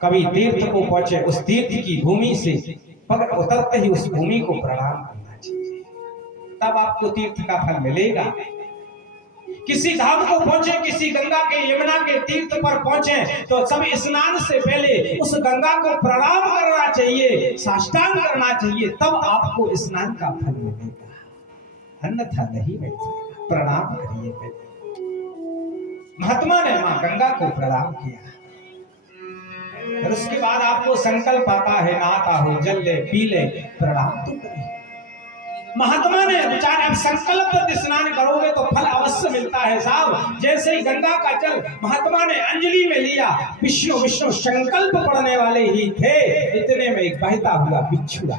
कभी तीर्थ को पहुंचे, उस तीर्थ की भूमि से पग उतरते ही उस भूमि को प्रणाम करना चाहिए, तब आपको तीर्थ का फल मिलेगा। किसी धाम को पहुंचे, किसी गंगा के यमुना के तीर्थ पर पहुंचे तो सब स्नान से पहले उस गंगा को प्रणाम करना चाहिए, साष्टांग करना चाहिए, तब आपको स्नान का फल मिलेगा, अन्यथा नहीं मिलेगा। प्रणाम करिए। महात्मा ने मां गंगा को प्रणाम किया, और उसके बाद आपको संकल्प आता है, नहाता हो, जल ले, पी ले, प्रणाम तो करिए। महात्मा ने विचार, अब संकल्प स्नान करोगे तो फल अवश्य मिलता है साहब। जैसे ही गंगा का जल महात्मा ने अंजलि में लिया, विष्णु विष्णु संकल्प पढ़ने वाले ही थे, इतने में एक बहता हुआ बिच्छू आ गया।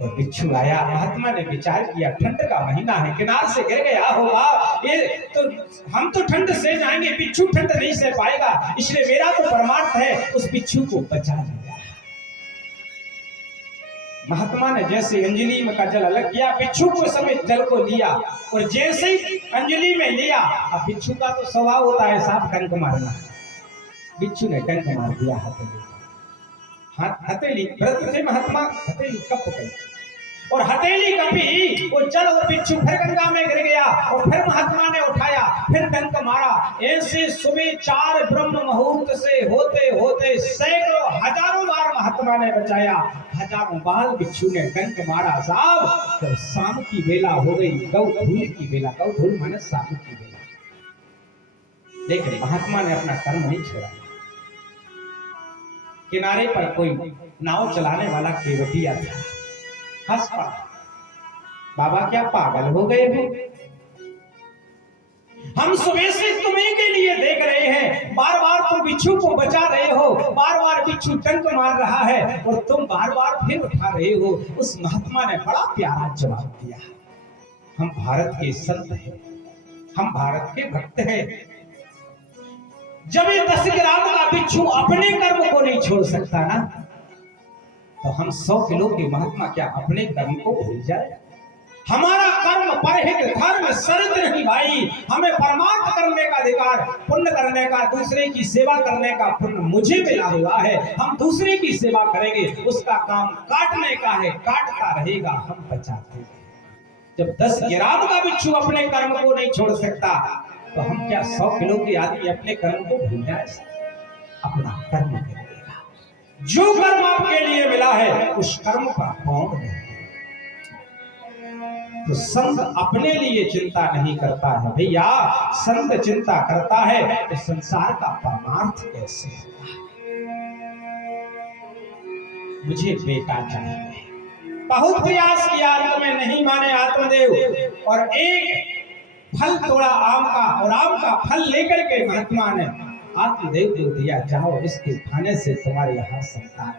और बिच्छू आया, महात्मा ने विचार किया, ठंड का महीना है, किनार से गिर गया होगा, ये तो हम तो ठंड से जाएंगे, बिच्छू ठंड नहीं सह पाएगा, इसलिए मेरा तो परमार्थ है उस बिच्छू को बचा लिया। महात्मा ने जैसे अंजलि में का जल अलग किया, बिच्छू को समेत जल को लिया, और जैसे ही अंजलि में लिया, अब बिच्छू का तो स्वभाव होता है साफ डंक मारना, बिच्छू ने डंक मार दिया हथेली, हथेली व्रत थे महात्मा, हथेली कप गई, और हथेली कपी, वो जल और बिच्छू फिर गंगा में गिर गया, और फिर महात्मा ने उठाया, फिर डंक मारा। ऐसे सुबह 4 ब्रह्म मुहूर्त से होते होते सैकड़ों हजारों बार महात्मा ने बचाया, हजारों बार बिच्छू ने डंक मारा साहब। तो शाम की बेला हो गई, गौधूल की बेला, गौधूल माने शाम की बेला। देखिए महात्मा ने अपना कर्म नहीं छोड़ा। किनारे पर कोई नाव चलाने वाला केवटिया था, हंस पड़ा, बाबा क्या पागल हो गए हो, हम सुबह से तुम्हें के लिए देख रहे हैं, बार बार तुम बिच्छू को बचा रहे हो, बार बार बिच्छू डंक मार रहा है, और तुम बार बार फिर उठा रहे हो। उस महात्मा ने बड़ा प्यारा जवाब दिया, हम भारत के संत हैं, हम भारत के भक्त हैं। जब ये 10 ग्राम का बिच्छू अपने कर्म को नहीं छोड़ सकता ना, तो हम 100 किलो के महात्मा क्या अपने कर्म को भूल जाए? हमारा कर्म परहित धर्म शरत नहीं भाई, हमें परमार्थ करने का अधिकार, पुण्य करने का, दूसरे की सेवा करने का पुण्य मुझे मिला हुआ है, हम दूसरे की सेवा करेंगे, उसका काम काटने का है, काटता रहेगा, हम बचाते हैं। जब 10 ग्राम का बिच्छू अपने कर्म को नहीं छोड़ सकता, तो हम क्या 100 किलो के आदमी अपने कर्म को भूल जाए? अपना कर्म करेगा, जो कर्म आपके लिए मिला है उस कर्म पर कौन नहीं। तो संत अपने लिए चिंता नहीं करता है भैया, संत चिंता करता है तो संसार का परमार्थ कैसे होगा। मुझे बेटा चाहिए, बहुत प्रयास किया, अंत में नहीं माने आत्मदेव, और एक फल तोड़ा आम का, और आम का फल लेकर के महात्मा ने आत्मदेव को दिया, जाओ इसके खाने से तुम्हारे यहाँ संतान।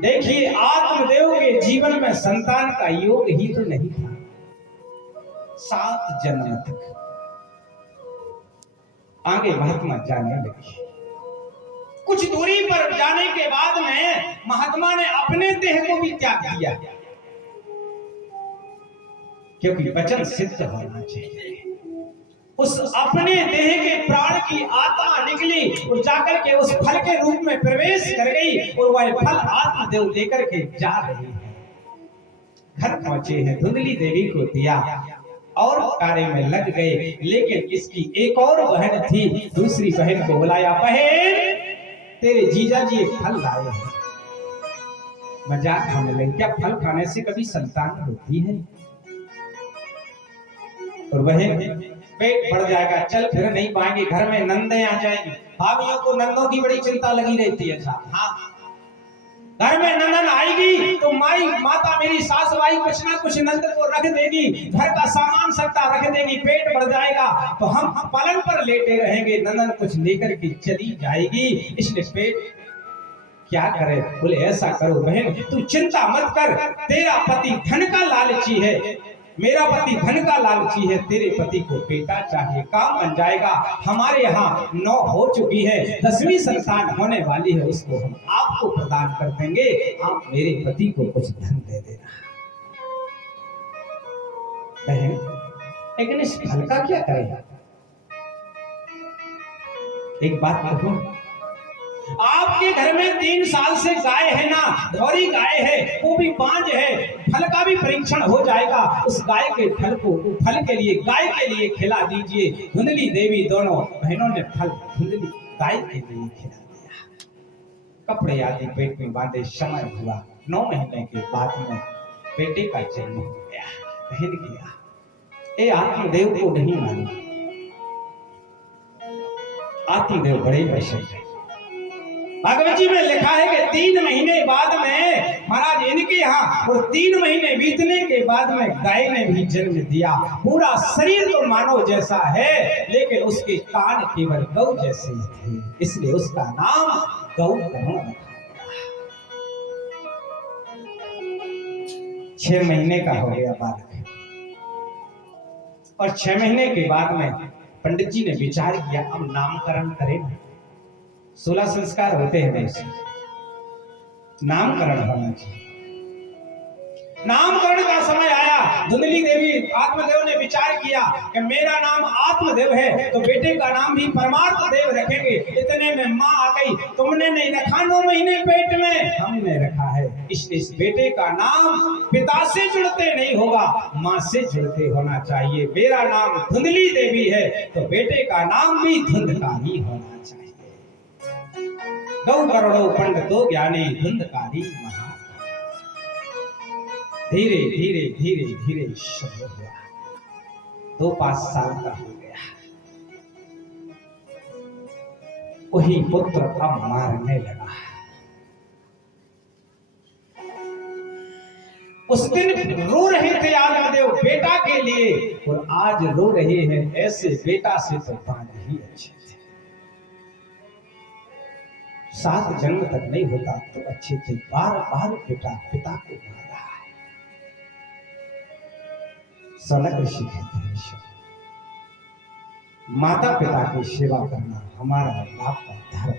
देखिए आत्मदेव के जीवन में संतान का योग ही तो नहीं था, 7 जन्म तक। आगे महात्मा जाने लगे, कुछ दूरी पर जाने के बाद में महात्मा ने अपने देह को भी त्याग दिया, क्योंकि वचन सिद्ध होना चाहिए। उस अपने देह के प्राण की आत्मा निकली और जाकर के उस फल के रूप में प्रवेश कर गई, और वह फल आत्मदेव लेकर के जा रही है। घर पहुंचे हैं, धुंधली देवी को दिया और कार्य में लग गए। लेकिन इसकी एक और बहन थी, दूसरी बहन को बुलाया, बहन तेरे जीजा जी एक फल लाए हैं। मजाक खाने लगे, क्या फल खाने से कभी संतान होती है? और बहन पेट बढ़ जाएगा, चल फिर नहीं पाएंगे, घर में नंदे आ जाएंगी। भाभियों को नंदों की बड़ी चिंता लगी रहती है साहब। हाँ, घर में नंदन आएगी तो माई माता मेरी सास भाई कुछ ना कुछ नंद को रख देगी, घर का सामान सकता रख देगी, पेट बढ़ जाएगा तो हम पलंग पर लेटे रहेंगे, नंदन कुछ लेकर के चली जाएगी, इसलिए पेट क्या करे? बोले ऐसा करो बहन, तू चिंता मत कर, तेरा पति धन का लालची है, मेरा पति धन का लालची है, तेरे पति को बेटा चाहिए, काम बन जाएगा। हमारे यहाँ 9 हो चुकी है, 10वीं संतान होने वाली है, उसको हम आपको प्रदान कर देंगे, आप मेरे पति को कुछ धन दे देना। बहन लेकिन इस फल का क्या करेगा? एक बात कहूं, आपके घर में 3 साल से गाय है ना, धौरी गाय है, वो भी बांझ है, फल का भी परीक्षण हो जाएगा। उस गाय के फल को, फल के लिए, गाय के लिए खिला दीजिए। धुंधली देवी दोनों बहनों ने फल धुंधली गाय के लिए खिला दिया। कपड़े आदि पेट में बांधे, समय हुआ 9 महीने के बाद में बेटे का जन्म हो गया। बहन गया, ये आत्मदेव को नहीं मालूम। आत्मदेव बड़े प्रसन्न है। भागवत जी में लिखा है कि 3 महीने बाद में महाराज इनके यहाँ, और 3 महीने बीतने के बाद में गाय ने भी जन्म दिया। पूरा शरीर तो मानव जैसा है, लेकिन उसके कान केवल गौ जैसे ही थे, इसलिए उसका नाम गौकर्ण रखा। 6 महीने का हो गया बालक, और 6 महीने के बाद में पंडित जी ने विचार किया, अब नामकरण करें। 16 संस्कार होते हैं वैसे, नामकरण होना चाहिए। नामकरण का समय आया। धुंधली देवी, आत्मदेव ने विचार किया कि मेरा नाम आत्मदेव है तो बेटे का नाम भी परमार्थ देव रखेंगे। इतने में माँ आ गई, तुमने नहीं रखा 9 महीने पेट में, हमने रखा है। इस बेटे का नाम पिता से जुड़ते नहीं होगा, माँ से जुड़ते होना चाहिए। मेरा नाम धुंधली देवी है तो बेटे का नाम भी धुंधकारी होना चाहिए। गौ करोड़ों पंडितो ज्ञानी धुंधकारी महा। धीरे धीरे धीरे धीरे शुरू हुआ। 2-5 साल का हो गया। वही पुत्र अब मारने लगा। उस दिन रो रहे थे आत्मदेव बेटा के लिए, और आज रो रहे हैं। ऐसे बेटा से तो बांध ही अच्छे थे। 7 जन्म तक नहीं होता तो अच्छे थे। बार बार बेटा पिता को मार रहा है। सनक ऋषि कहते हैं, माता पिता की सेवा करना हमारा लाभ का धर्म है।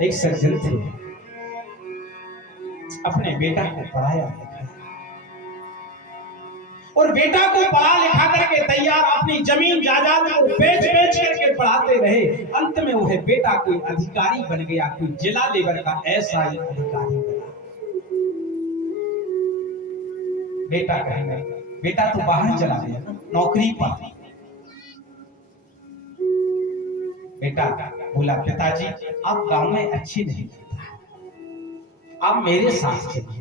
एक सज्जन थे, अपने बेटा को पढ़ाया लिखाया, और बेटा को पढ़ा लिखा करके तैयार, अपनी जमीन जायदाद को बेच बेच करके पढ़ाते रहे। अंत में वह बेटा कोई अधिकारी बन गया, कोई जिला लेवल का ऐसा ही अधिकारी बना। बेटा कहेंगे, बेटा तो बाहर चला गया ना नौकरी पर। बेटा बोला, पिताजी आप गांव में अच्छी नहीं लगता, आप मेरे साथ चलिए।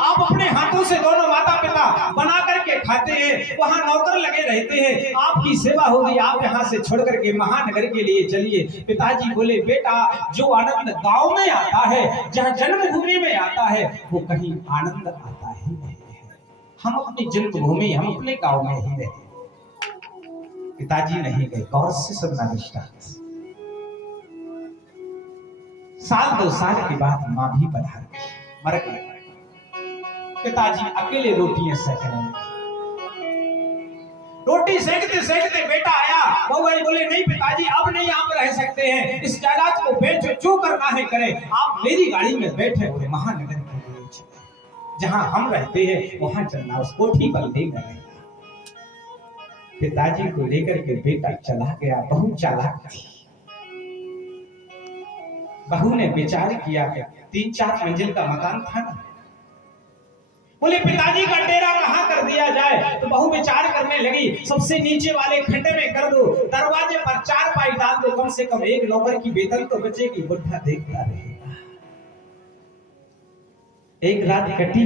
आप अपने हाथों से दोनों माता पिता बना करके खाते हैं, वहां नौकर लगे रहते हैं, आपकी सेवा होगी। आप यहाँ से छोड़ करके महानगर के लिए चलिए। पिताजी बोले, बेटा जो आनंद गांव में आता है, जहाँ जन्मभूमि में आता है, वो कहीं आनंद आता ही नहीं है। हम अपनी जन्मभूमि, हम अपने गांव में ही रहे। पिताजी नहीं गए। गौर से सुनना रिश्ता। 1-2 साल के बाद माँ भी पधार गई, मर गई। पिताजी अकेले रोटियां सेक रहे हैं। रोटी सेकते सेकते बेटा आया। बहू बोले, नहीं पिताजी अब नहीं आप रह सकते हैं, इस जायदाद को बेचो, जो करना है करें। आप मेरी गाड़ी में बैठे हुए महानगर के लिए चले, जहां हम रहते हैं वहां चलना, उस कोठी पर ले गए। पिताजी को लेकर के बेटा चला गया। बहू चालाक थी। बहू ने विचार किया कि 3-4 मंजिल का मकान था ना, बोले पिताजी का डेरा कहां कर दिया जाए। तो बहू विचार करने लगी, सबसे नीचे वाले खड्डे में कर दो, दरवाजे पर 4 पाई डाल दो, कम से कम एक नौकर की वेतन तो बचेगी, बुढ़ा देखता रहेगा। एक रात कटी,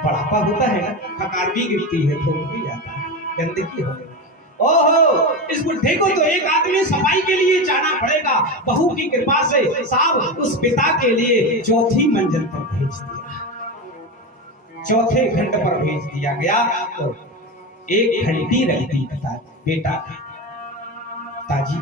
बढ़ापा होता है ना, खकार भी गिरती है, थोक भी जाता है, गंदगी हो गई। ओहो, इस बुढ़े को तो एक आदमी सफाई के लिए जाना पड़ेगा। बहू की कृपा से साहब उस पिता के लिए 4थी मंजिल पर भेज दिया। 4थे खंड पर भेज दिया गया तो एक घंटी रख दी बेटा, पिताजी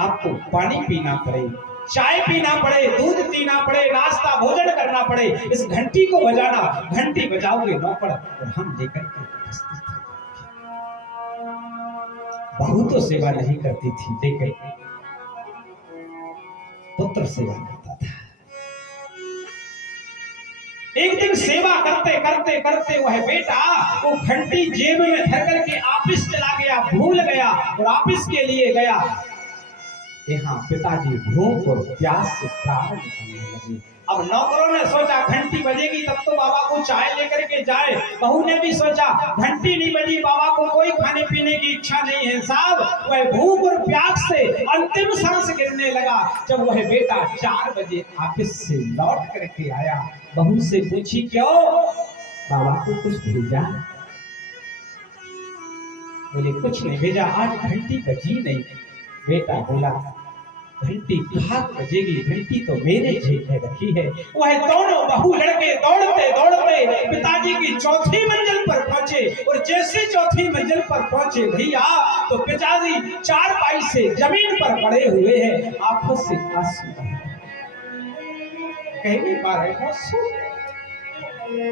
आपको पानी पीना पड़े, चाय पीना पड़े, दूध पीना पड़े, नाश्ता भोजन करना पड़े, इस घंटी को बजाना। घंटी बजाओगे नौकर और हम लेकर के उपस्थित हो जाएंगे। बहू तो सेवा नहीं करती थी, लेकिन पुत्र सेवा करता था। एक दिन सेवा करते करते करते वह बेटा वो घंटी जेब में धर करके और ऑफिस के लिए गया। यहाँ पिताजी भूख और प्यास से प्राण निकलने लगे। अब नौकरों ने सोचा घंटी बजेगी तब तो बाबा को चाय लेकर के जाए। बहू ने भी सोचा घंटी नहीं बजी, बाबा को कोई खाने पीने की इच्छा नहीं है। साहब वह भूख और प्यास से अंतिम सांस गिरने लगा। जब वह बेटा 4 बजे ऑफिस से लौट करके आया, बहू से पूछी क्यों बाबा को कुछ भेजा? बोले कुछ नहीं भेजा, आज घंटी बजी नहीं। बेटा बोला घंटी कहाँ बजेगी, घंटी तो मेरे जेब में रखी है। वह दोनों बहू लड़के दौड़ते दौड़ते पिताजी की चौथी मंजिल पर पहुंचे और जैसे चौथी मंजिल पर पहुंचे भैया तो पिताजी 4 से जमीन पर पड़े हुए हैं, आंखों से आंसू कह नहीं पा रहे।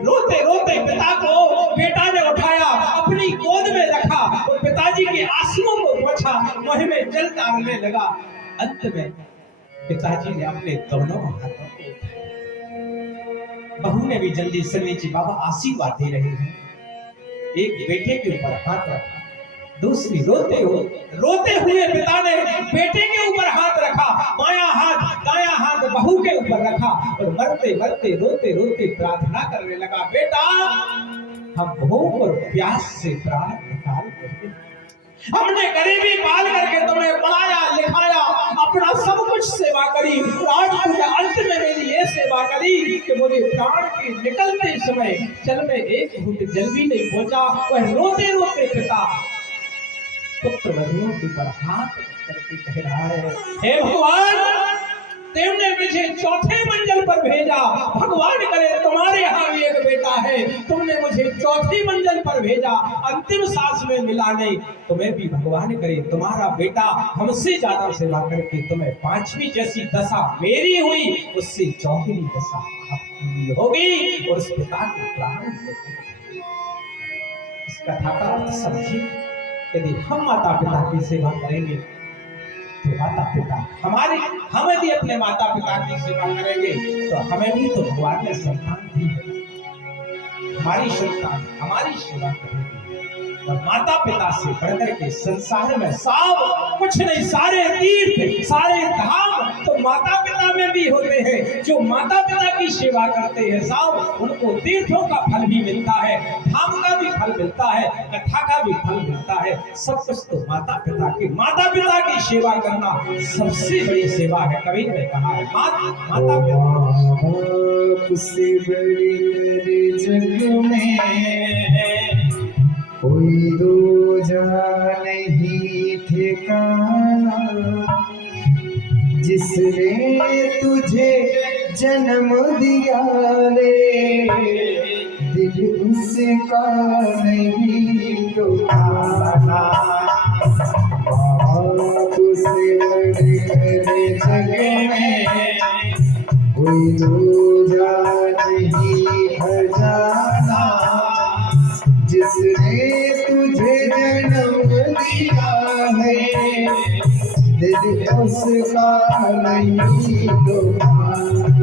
रोते रोते पिता को बेटा ने उठाया, अपनी गोद में रखा और पिताजी के आंसुओं को पोंछा, मुंह में जल डालने लगा। अंत में पिताजी ने अपने दोनों हाथों को उठाया। बहू ने भी जल्दी से नीचे बाबा आशीर्वाद दे रहे हैं। एक बेटे के ऊपर हाथ रखा, दूसरी रोते हुए पिता ने बेटे के ऊपर हाथ रखा, दायां हाथ बहू के ऊपर रखा और मरते मरते रोते रोते प्रार्थना करने लगा, बेटा हम भूख और प्यास से प्राण निकाल रहे, हमने गरीबी पाल करके तुम्हें पढ़ाया लिखाया, अपना सब कुछ सेवा करी, आज तुझे अंत में मेरी ये सेवा करी कि मुझे प्राण के निकलते समय जल में एक घूंट जल भी नहीं पहुंचा। वह रोते रोते पिता पुत्र वधुओं के ऊपर हाथ करके कह रहा है, हे भगवान तुमने मुझे चौथे मंजिल पर भेजा, भगवान करे तुम्हारे यहाँ भी एक बेटा है, तुमने मुझे चौथी मंजिल पर भेजा, अंतिम सांस में मिला नहीं, तुम्हें भी भगवान करे तुम्हारा बेटा हमसे ज्यादा सेवा करके तुम्हें 5वीं जैसी दशा मेरी हुई उससे 4वीं दशा आपकी होगी और उस पिता के प्राण। इस कथा का अर्थ समझिए, यदि हम माता पिता की सेवा करेंगे तो माता पिता हम यदि अपने माता पिता की सेवा करेंगे तो हमें भी तो भगवान ने संतान दी है, हमारी संतान हमारी सेवा करेगी। और माता पिता से बढ़कर के संसार में सब कुछ नहीं, सारे तीर्थ सारे धाम तो माता पिता में भी होते हैं। जो माता पिता की सेवा करते हैं साहब उनको तीर्थों का फल भी मिलता है, धाम का भी फल मिलता है, कथा का भी फल मिलता है। सब कुछ तो माता पिता की सेवा करना सबसे बड़ी सेवा है। कबीर ने कहा है माता पिता से बड़ी जग में कोई दूजा नहीं ठिकाना, जिसने तुझे जन्म दिया रे दिल उसका नहीं दुखाना। तुझसे बड़े जग में कोई दूजा नहीं खजाना, जिसने तुझे जन्म दिया है दिल उसका नहीं दुखाना।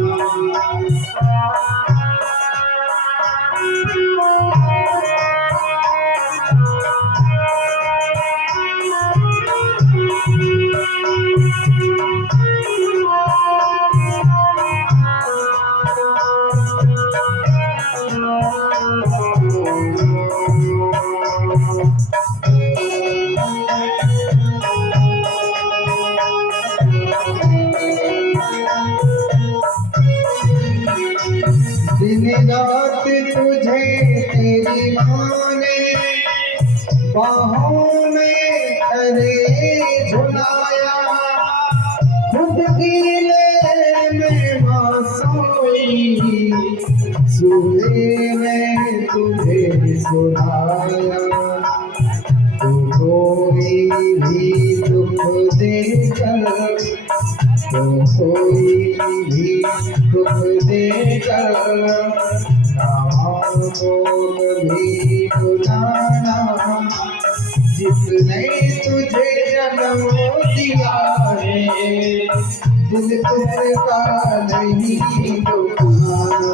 दिन रात तुझे तेरी माँ ने बाहों में अरे झुलाया, खुद गीले में माँ सोई सूहे में तुझे सुलाया। तो कोई भी दुख देकर तो कोई भी दुख देकर नाम भी बुलाना, जिसने तुझे जन्म दिया है दिल उसका नहीं दुखाना।